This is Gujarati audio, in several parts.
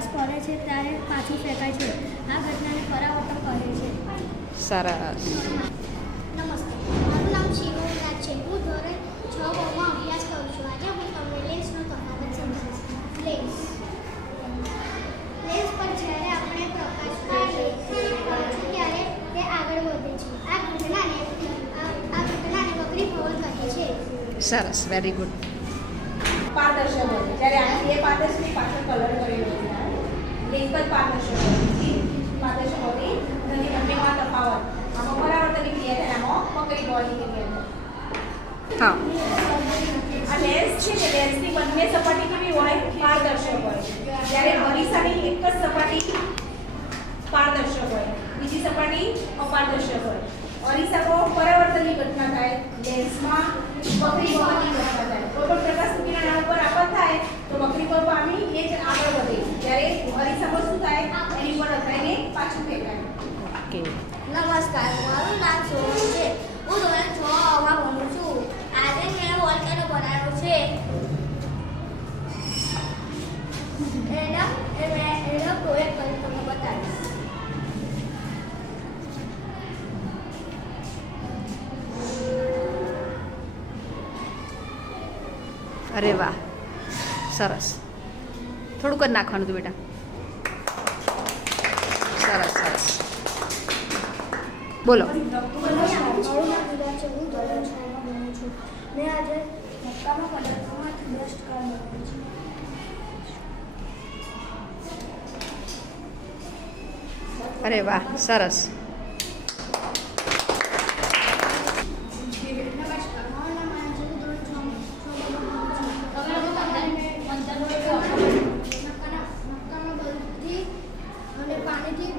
પ્રકાશ પડે છે ત્યારે પાછું ફેંકાય છે. આ ઘટનાને પરાવર્તન કહે છે. સરસ. નમસ્તે, મારું નામ શિવમ રાજ છે. હું ધોરણ 6 માં અભ્યાસ કરું છું. આજે હું તમને લેન્સનો તફાવત સમજાવીશ. લેન્સ પર જ્યારે આપણે પ્રકાશ પાડીએ છીએ ત્યારે તે આગળ વધે છે. આ ઘટનાને વક્રીભવન કહે છે. સરસ, વેરી ગુડ. પારદર્શક હોય જ્યારે આની એ પારદર્શકની પાછળ કલર કરેલો હોય લેન્સ જ પારદર્શક હોય પારદર્શક હોતી નથી. બંનેમાં તફાવત આમાં પરાવર્તનની ક્રિયા થાય, આમાં વક્રીભવનની ક્રિયા હા. થાય. આ લેન્સ છે કે લેન્સની બંને સપાટી કેવી હોય? પારદર્શક હોય. જ્યારે અરીસાની એક જ સપાટી પારદર્શક હોય, બીજી સપાટી અપારદર્શક હોય. અરીસામાં પરાવર્તનની ઘટના થાય, લેન્સમાં વક્રીભવનની ઘટના થાય. કોઈ પણ પ્રકાશનું કિરણ આના પર આપત થાય તો વક્રીભવ પામી એ જ આગળ વધે. જ્યારે અરીસામાં શું થાય? એની પર અથડાઈને પાછું ફેંકાય. ઓકે. નમસ્કાર, મારું નામ સોનમ છે. હું ધોરણ 6 માં ભણું છું. આજે મેં વોલ્કેનો બનાવ્યો છે. એનો પ્રોજેક્ટ કરી તમને બતાવીશ. અરે વાહ, સરસ. થોડુંક જ નાખવાનું હતું બેટા. સરસ સરસ. બોલો. મારું નામ વિરાજ છે. હું ધોરણ 6 માં ભણું છું. મેં આજે મક્કામાં પદાર્થોમાંથી બેસ્ટ કાર બનાવી છે. અરે વાહ, સરસ. નમસ્કાર, મારું નામ આનંદ છે. હું ધોરણ 6 માં મક્કાના બલ્બથી અને પાણીથી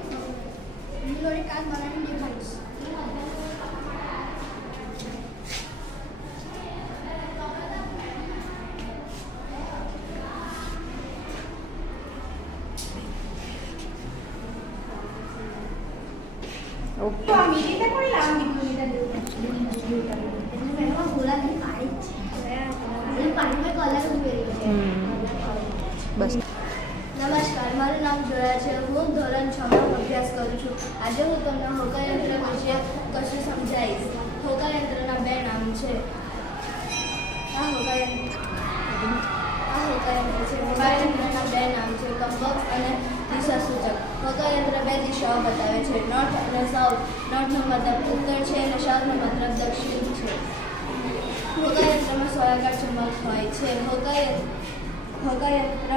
લીલોડી કાર બનાવીને દેખાડીશ. ઓકે. તો આ મીરીને કોણે લાવવા કીધું? એમાં ગોળાની પાણી જ છે. એ પાણીમાં કલર ઉમેર્યો છે. બસ. નમસ્કાર, મારું નામ જોયા છે. હું ધોરણ 6 માં અભ્યાસ કરું છું. આજે હું તમને હોકાયંત્ર વિશે કશું સમજાવીશ. હોકાયંત્રના બે નામ છે. આ હોકાયંત્ર છે. હોકાયંત્રના બે નામ છે, કંપક અને દિશાસૂચક. હોકાયંત્ર બે દિશાઓ બતાવે છે, નોર્થ અને સાઉથ. નોર્થનો મતલબ ઉત્તર છે અને સાઉથનો મતલબ દક્ષિણ છે. હોકાયંત્રમાં સોયાકાર ચુંબક હોય છે. હોકાયંત્ર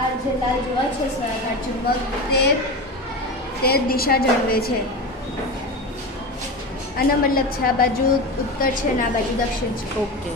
આ જે લાલ જોવા છે સોયાકાર ચુંબક તે દિશા જણાવે છે. આનો મતલબ છે આ બાજુ ઉત્તર છે અને આ બાજુ દક્ષિણ છે. ઓકે.